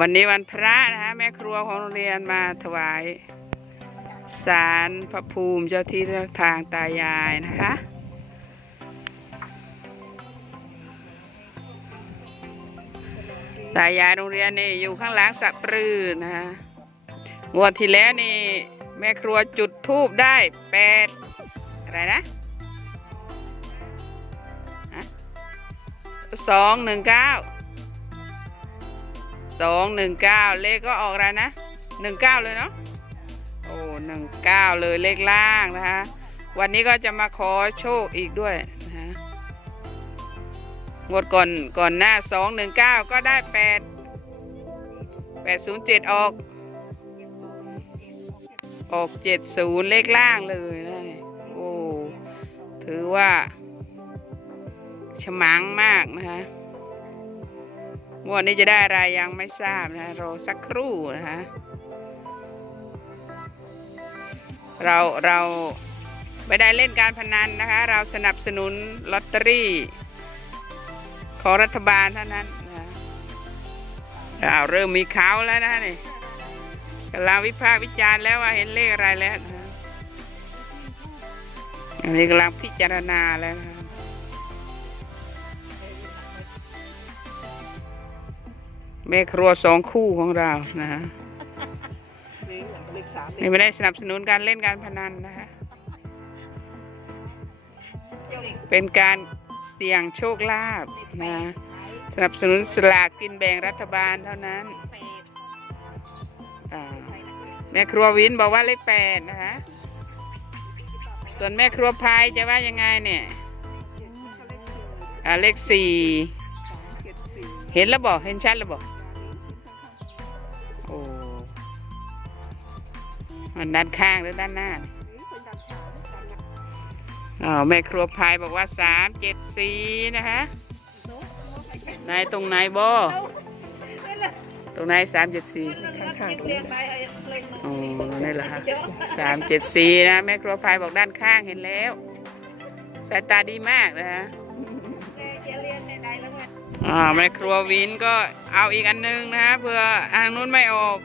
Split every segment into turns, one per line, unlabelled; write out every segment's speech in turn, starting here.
วันนี้วันพระนะฮะแม่ครัวของโรงเรียนมาถวายสารพระภูมิเจ้าที่เจ้าทางตายายนะคะ ตายายโรงเรียนนี่อยู่ข้างหลังสับปรือนะฮะงวดที่แล้วนี่ แม่ครัวจุดทูบได้แปดอะไรนะสองหนึ่งเก้า สองหนึ่งเก้าเลขก็ออกอะไรนะหนึ่งเก้าเลยเนาะโอ้หนึ่งเก้าเลยเลขล่างนะคะ วันนี้ก็จะมาขอโชคอีกด้วยนะฮะงวดก่อนก่อนหน้าสองหนึ่งเก้าก็ได้แปดแปดศูนย์เจ็ดออกออกเจ็ดศูนย์เลขล่างเลยนะโอ้ถือว่าฉมังมากนะคะ งวดนี้จะได้อะไรยังไม่ทราบนะรอสักครู่นะคะเราเราไม่ได้เล่นการพนันนะคะ เราสนับสนุนลอตเตอรี่ ของรัฐบาลเท่านั้นนะเราเริ่มมีเขาแล้วนะนี่กำลังวิพากษ์วิจารณ์แล้วว่าเห็นเลขอะไรแล้วนะอันนี้กำลังพิจารณาแล้วนะ แม่ครัวสองคู่ของเรานะฮะนี่ไม่ได้สนับสนุนการเล่นการพนันนะคะ เป็นการเสี่ยงโชคลาภนะ สนับสนุนสลากกินแบ่งรัฐบาลเท่านั้นอ่าแม่ครัววินบอกว่าเลขแปดนะคะ ส่วนแม่ครัวพายจะว่ายังไงเนี่ยอ่าเลขสี่เห็นแล้วบอกเห็นชัดแล้วบอก ด้านข้างหรือด้านหน้าเนี่ยอ๋อแม่ครัวพายบอกว่าสามเจ็ดสี่นะคะไหนตรงไหนบอตรงไหนสามเจ็ดสี่โอ้นี่แหละค่ะสามเจ็ดสี่นะแม่ครัวพายบอกด้านข้างเห็นแล้วสายตาดีมากนะฮะอ่าแม่ครัววินก็เอาอีกอันนึงนะฮะเพื่ออันนู้นไม่ออก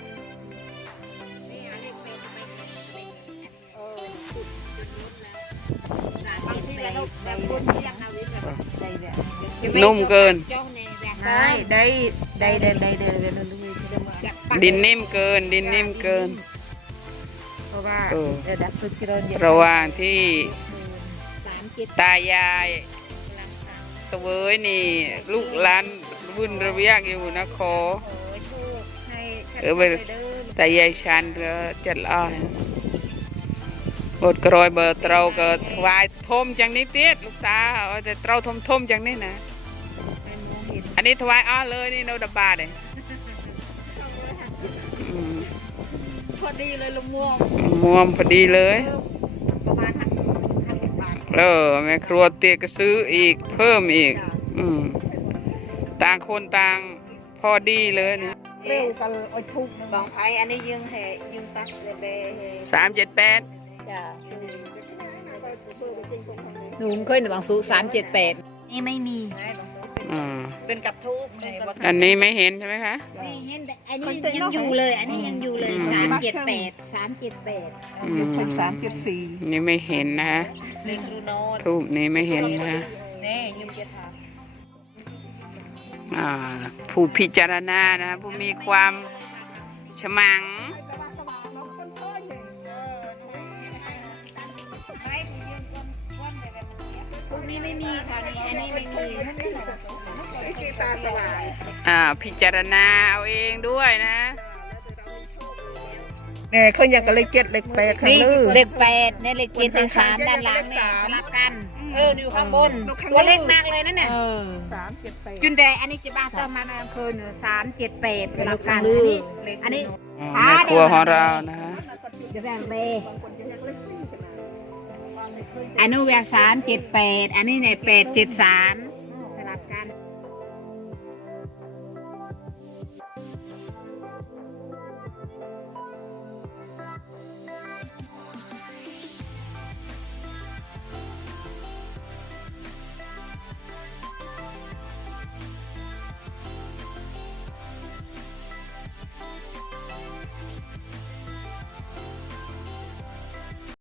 นุ่มเกิน
ได้ได้ได้ได้ได้ได้ได้
ดินนิ่มเกิน ดินนิ่มเกิน
เพราะว่า
เออ
เออดับสุดกิโลเดียว
ระหว่างที่
สามเจ็ด
ตายายเสวยนี่ ลูกหลานวุ่นระเวียกอยู่นะขอ
โอ้ยโชคให้
เออไปตายายชันก็จัดอ้อย บดกรอยเบอร์เตราก็วายทมจังนี้เตี้ยลูกสาวเอาแต่เตราทมทมๆจังนี้นะ อันนี้ถวายอ้อเลยนี่โนดบาทเลยอืม
พอดีเลยลุงม่วง
ม่วมพอดีเลย
ประมาณห้าห้าสิบบาท
เออแม่ครัวเตียก็ซื้ออีกเพิ่มอีก อืมต่างคนต่างพอดีเลยเนี่ย
เร็วกันโอ้ยทุกบางไผ่อันนี้ยังแห่ยังตักเลยเบ
สามเจ็ดแปด
จ้ะหนูเคยแต่บางสูสามเจ็ดแปดนี่ไม่มี
อ่า
เป็นกับทูบ
อันนี้ไม่เห็นใช่ไหมคะ
นี่เห็นแต่อันนี้ยังอยู่เลย อันนี้ยังอยู่เลย
อืม
สามเจ็ดแปดสามเจ็ดแปด
อืม
สามเจ็ดสี่
นี่ไม่เห็นนะฮะ
หนึ่งรูโนน
ทูบนี้ไม่เห็นนะฮะ
แน่ยืมเจ็ดหา
อ่าผู้พิจารณานะฮะผู้มีความฉมัง
นี้ไม่มีค่ะนี่อันนี้ไม่มี
ตาสว่าง
อ่าพิจารณาเอาเองด้วยนะ
เนี่ยเขาอยากกับเลขเจ็ดเลขแปดค่ะ
นี่
ลือ
เลขแปดเนี่ยเลขเจ็ดเลขสามด้านหลังเนี่ยสลับกัน เอออยู่ข้างบน ตัวเล็กมากเลยนั่นน่ะ
สามเจ็ดแปด
จุนแต่อันนี้จะบ้าเติมมาในอำเภอเนี่ยสามเจ็ดแปดสลับกันอันนี้อันนี้
อ่าแม่ครัวของเรานะฮะ
จะแบ่งเบ อันนู้นเวียสามเจ็ดแปดอันนี้เนี่ยแปดเจ็ดสาม